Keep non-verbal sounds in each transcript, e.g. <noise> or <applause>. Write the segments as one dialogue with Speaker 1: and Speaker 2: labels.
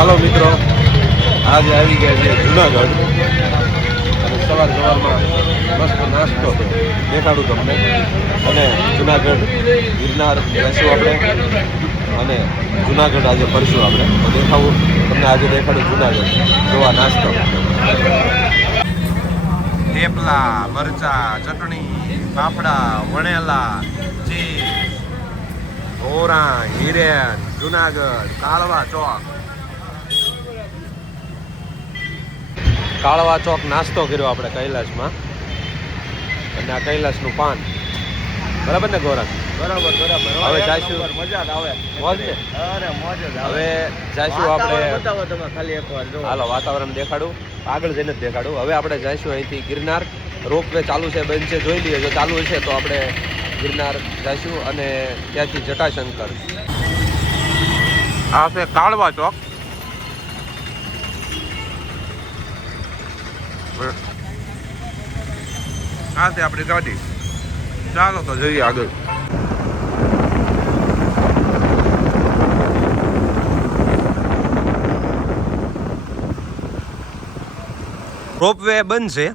Speaker 1: હાલો મિત્રો. આજે આવી ગયા છે જુનાગઢ. અને સવાર સવારમાં મસ્ત નાસ્તો દેખાડું તમને. અને જુનાગઢ ગિરનાર બેસું આપણે. અને જુનાગઢ આજે ફરશું આપણે. દેખાવું. તમને આજે દેખાડું જુનાગઢ. જોવા નાસ્તો. થેપલા, મરચા, ચટણી ફાફડા વણેલા, ચીઝ, ઓરા, હિરેન, જુનાગઢ કાળવા ચોક. કાળવા ચોક નાસ્તો કર્યો આપણે કૈલાસમાં. અને આ કૈલાસનું પાન. બરાબર ને ગોરખ?
Speaker 2: બરાબર બરાબર.
Speaker 1: હવે
Speaker 2: જઈશું.
Speaker 1: જાશું.
Speaker 2: મજા આવે.
Speaker 1: મોજ છે?
Speaker 2: અરે મોજ
Speaker 1: હવે જઈશું આપણે
Speaker 2: વાતાવરણ બતાવો તમે ખાલી એકવાર જો
Speaker 1: હાલો વાતાવરણ દેખાડું. આગળ જઈને જ દેખાડું. હવે આપણે જઈશું અહીંથી ગિરનાર. રોપવે ચાલુ છે બંધ છે જોઈ લઈએ જો ચાલુ છે તો આપણે ગિરનાર જઈશું અને ત્યાંથી જટાશંકર. આ છે કાળવા ચોક. આ છે આપણી ગાડી. ચાલો તો જઈએ આગળ. રોપવે બંધ છે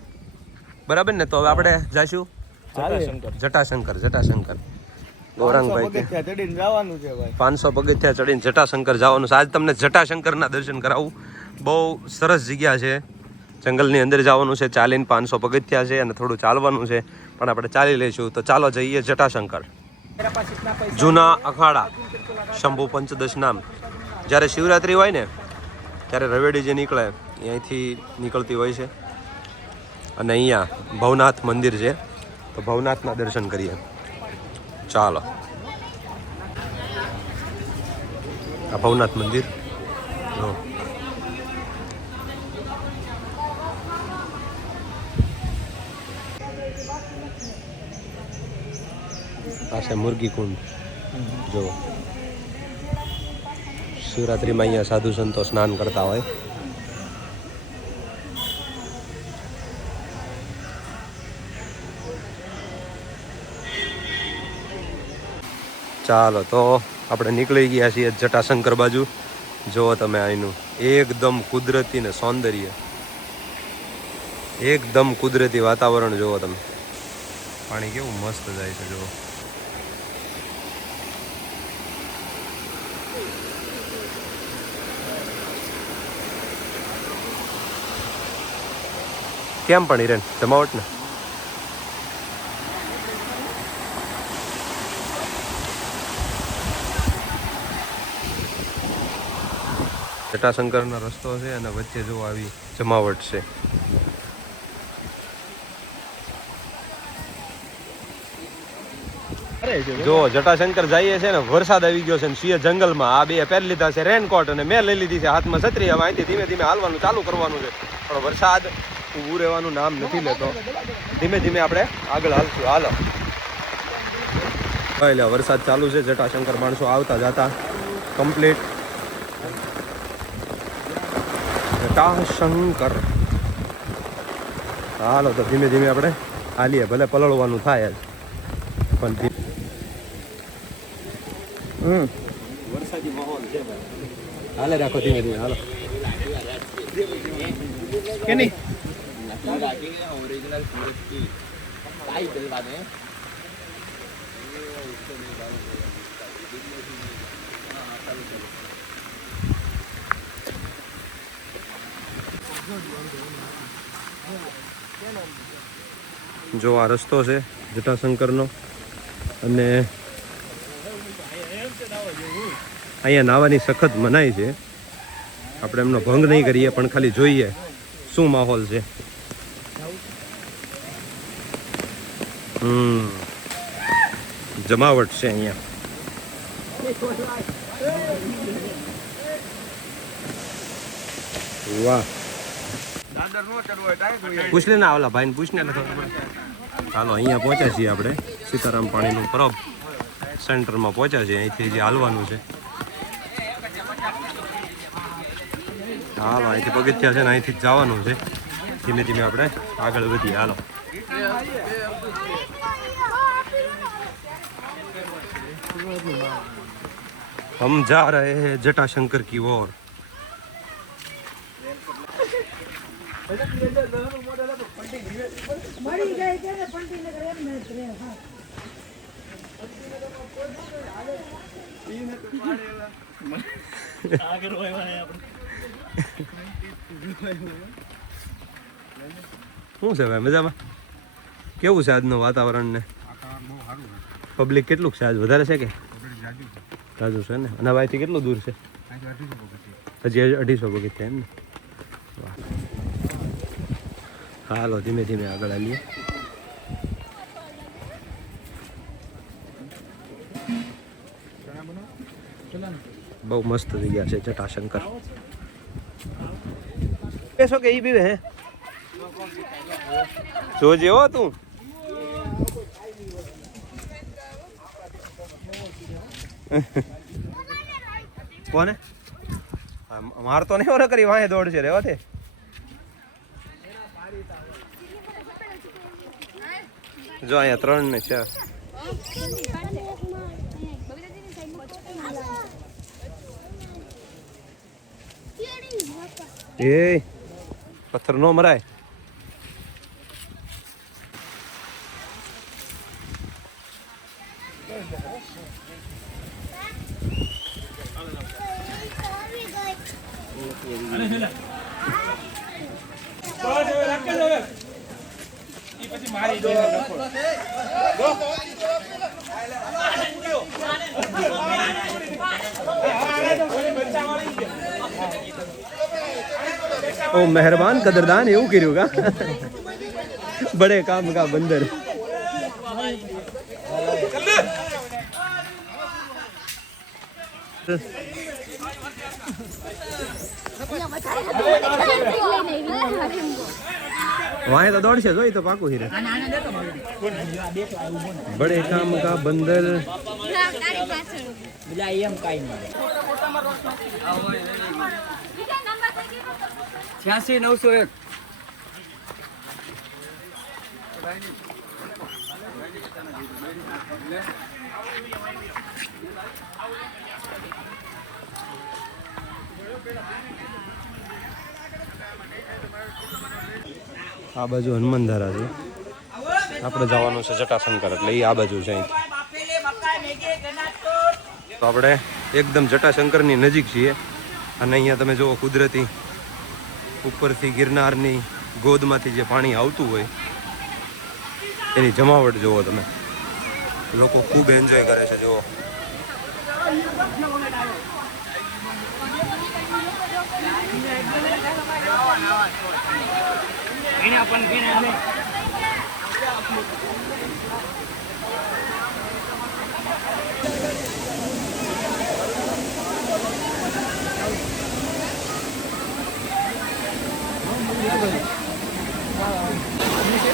Speaker 1: બરાબર ને? તો હવે આપણે જઈશું
Speaker 2: જટાશંકર.
Speaker 1: જટાશંકર. ગૌરાંગભાઈ પાંચસો પગથિયા ચડીને જટાશંકર જવાનું છે. આજ તમને જટાશંકરના દર્શન કરાવું. બહુ સરસ જગ્યા છે. જંગલની અંદર જવાનું છે, ચાલીને પાંચસો પગથિયા છે અને થોડું ચાલવાનું છે. પણ આપણે ચાલી લઈશું. તો ચાલો જઈએ જટાશંકર. જૂના અખાડા, શંભુ પંચદશ નામ. જ્યારે શિવરાત્રી હોય ને, ત્યારે રવેડી જે નીકળે, અહીંથી નીકળતી હોય છે. અને અહીંયા ભવનાથ મંદિર છે. તો ભવનાથના દર્શન કરીએ. ચાલો. આ ભવનાથ મંદિર. જો. છે મુરગી કુંડ. જો. શિવરાત્રીમાં અહીંયા સાધુ સંતો સ્નાન કરતા હોય. ચાલો તો આપણે નીકળી ગયા છીએ જટાશંકર બાજુ. જુઓ તમે અહીંનું એકદમ કુદરતી ને સૌંદર્ય. એકદમ કુદરતી વાતાવરણ જુઓ તમે. પાણી કેવું મસ્ત જાય છે, જુઓ. કેમ પણ હિરેન, જમાવટ ને. જટાશંકરનો રસ્તો છે અને વચ્ચે જો આવી જમાવટ છે. જો જટાશંકર જઈએ છે ને, વરસાદ આવી ગયો છે ને સિંહ જંગલમાં. આ બે પહેરી લીધા છે રેનકોટ અને મેં લઈ લીધી છે. હાથમાં છત્રી, હવે અહીંથી ધીમે ધીમે હાલવાનું ચાલુ કરવાનું છે. પણ વરસાદ ઊભું રહેવાનું નામ નથી લેતો. ધીમે ધીમે આપણે આગળ હાલશું. હાલો. એટલે વરસાદ ચાલુ છે. જટાશંકર માણસો આવતા જતા. કમ્પ્લીટ જટાશંકર. હાલો, તો ધીમે ધીમે આપણે હાલીએ. ભલે પલળવાનું થાય જ. પણ
Speaker 2: હમ.
Speaker 1: વરસાદી માહોલ છે. હાલે રાખો ધીમે ધીમે. હાલો.
Speaker 2: કે નહીં?
Speaker 1: જો આ રસ્તો છે જટાશંકરનો અને અહીંયા નાવાની સખત મનાઈ છે. આપણે એમનો ભંગ નહીં કરીએ, પણ ખાલી જોઈએ શું માહોલ છે. હમ. જમાવટ છે અહીંયા. વાહ. પૂછ લે ને ઓલા ભાઈને, પૂછ ને ચાલો, અહીંયા પહોંચ્યા છીએ આપણે. સીતારામ પાણીનું પરબ સેન્ટરમાં પહોંચ્યા છીએ. અહીંથી જે હાલવાનું છે. હાલો, અહીંથી પગથિયા છે ને અહીંથી જ જવાનું છે. ધીમે ધીમે આપણે આગળ વધીએ. હાલો. हम जा रहे हैं जटाशंकर की ओर
Speaker 3: મળી જાય છે ને પંટીનગર એમ ને જ રહે હા
Speaker 1: શું છે ભાઈ મજામાં કેવું છે આજનું વાતાવરણ ને પબ્લિક કેટલું છે આજ વધારે છે કે જાજુ છે ને? અને ભાઈથી કેટલું દૂર છે? હજી અઢીસો પગથિયા એમ ને. હાલો, ધીમે ધીમે આગળ હાલીએ બહુ મસ્ત જગ્યા છે જટાશંકર. બેસો કે એ બી હે? જોજે હો તું. <laughs> કોને? મારતો નહીં ઓલો કરી વાંહે દોડશે રેવા તે. જો અહીંયા ત્રણ ને ચાર. એ પથ્થર નો મરાય. ઓ મહેરબાન કદરદાન એવું કર્યું કા? બડે કામ કા બંદર. વાંહે તો દોડશે જોઈ તો પાકું હીરે. બડે કામ કા બંદર.
Speaker 2: છ્યાસી નવસો એક.
Speaker 1: આ બાજુ હનુમાન ધારા છે. આપણે જવાનું છે જટાશંકર, એટલે એ આ બાજુ છે તો આપણે એકદમ જટાશંકરની નજીક છીએ, અને અહીંયા તમે જુઓ કુદરતી ઉપરથી ગિરનારની ગોદમાંથી જે પાણી આવતું હોય, એની જમાવટ જુઓ તમે. લોકો ખૂબ એન્જોય કરે છે, જુઓ.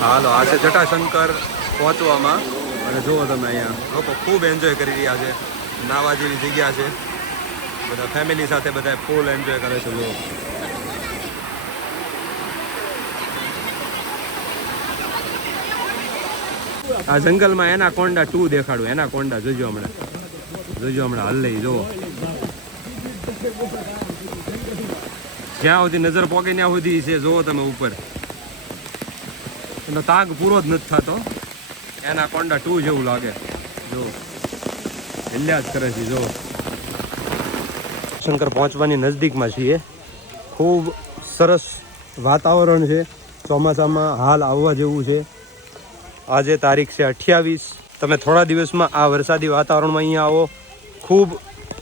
Speaker 1: હાલો, આ છે જટાશંકર પહોંચવામાં. અને જુઓ તમે અહીંયા. લોકો ખૂબ એન્જોય કરી રહ્યા છે. નાવા જેવી જગ્યા છે. બધા ફેમિલી સાથે બધા ફૂલ એન્જોય કરે છે, જુઓ. આ જંગલમાં એના કોંડા ટુ દેખાડું, એના કોંડા જોજો હમણાં. જોજો હમણાં, હાલ લઈ જુઓ. જ્યાં સુધી નજર પોકે ત્યાં સુધી છે, જુઓ તમે ઉપર. એનો તાગ પૂરો જ નથી થતો. એના કોંડા ટુ જેવું લાગે. જો હિલ્યા જ કરે છે જો શંકર પહોંચવાની નજદીકમાં છીએ. ખૂબ સરસ વાતાવરણ છે. ચોમાસામાં હાલ આવવા જેવું છે. આજે તારીખ છે અઠ્યાવીસ. તમે થોડા દિવસમાં આ વરસાદી વાતાવરણમાં અહીંયા આવો. ખૂબ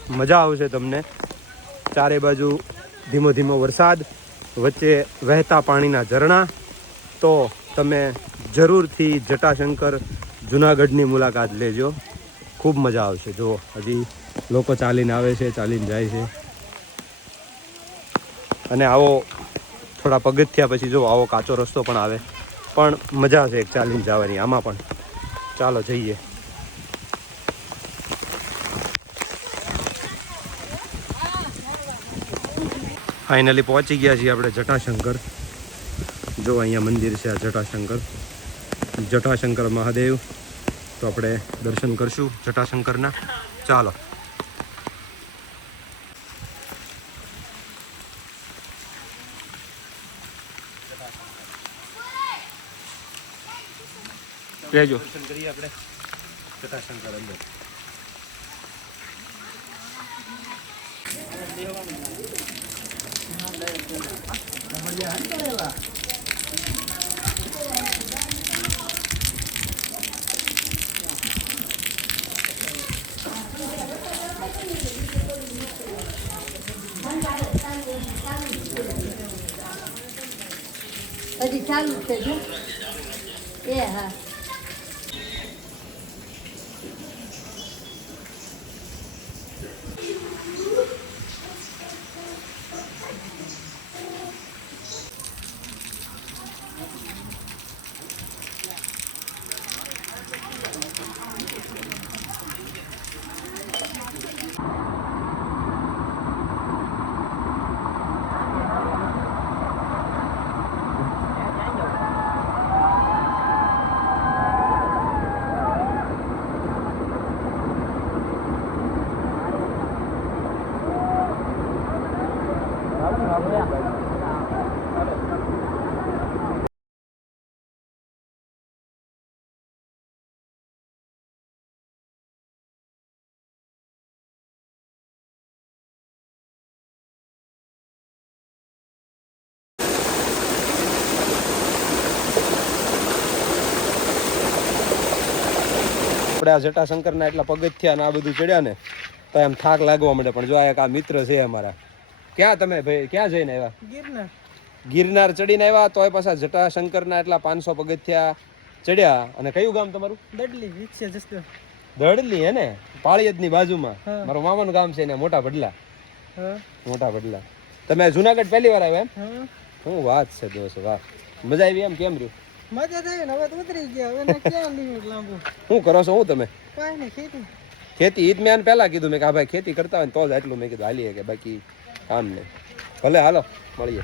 Speaker 1: મજા આવશે તમને. ચારે બાજુ ધીમો ધીમો વરસાદ, વચ્ચે વહેતા પાણીના ઝરણા. તો તમે જરૂરથી જટાશંકર જુનાગઢની મુલાકાત લેજો. ખૂબ મજા આવશે. જો હજી લોકો ચાલીને આવે છે, ચાલીને જાય છે. અને આવો થોડા પગથિયા પછી જો આવો કાચો રસ્તો પણ આવે. પણ મજા છે ચાલીને જવાની આમાં પણ. ચાલો જઈએ. ફાઇનલી પહોંચી ગયા છીએ આપણે જટાશંકર. જો અહીંયા મંદિર છે આ જટાશંકર. જટાશંકર મહાદેવ. તો આપણે દર્શન કરશું જટાશંકરના. ચાલો.
Speaker 3: રહેજો.
Speaker 1: કરીએ આપણે. જટાશંકર અંદર.
Speaker 4: હજી ચાલુ છે એ હા.
Speaker 1: આપણે આ જટાશંકરના એટલા પગથિયા ને આ બધું ચડ્યા ને તો એમ થાક લાગવા માંડે. પણ જો આ એક આ મિત્ર છે અમારા. ક્યાં તમે ભાઈ? ક્યાં જઈને આવ્યા?
Speaker 3: ગિરનાર.
Speaker 1: ગિરનાર ચડીને આવ્યા? તોય પાછા જટાશંકરના એટલા પાંચસો પગથિયા ચડ્યા. અને કયું ગામ તમારું?
Speaker 3: દડલી વિકસે જસ્તો.
Speaker 1: દડલી હે ને? પાળિયદની બાજુમાં. મારું મામાનું ગામ છે ને મોટા ભડલા. મોટા ભડલા. તમે જુનાગઢ પહેલી વાર આવ્યા એમ?
Speaker 3: હું.
Speaker 1: શું વાત છે દોસ્ત વાહ. મજા આવી એમ? કેમ રહ્યું?
Speaker 3: મજા થાય ને હવે તો ઉતરી ગયા. હવે ક્યાં લિમિટ લાંબુ?
Speaker 1: શું કરો છો હું તમે?
Speaker 3: કાંઈ નહીં ખેતી.
Speaker 1: ખેતી ઈદ મેં પહેલા કીધું. મેં કે ભાઈ ખેતી કરતા હોય ને તો જ આટલું. મેં કીધું હાલીએ કે બાકી કામ નહીં. ભલે હાલો મળીએ.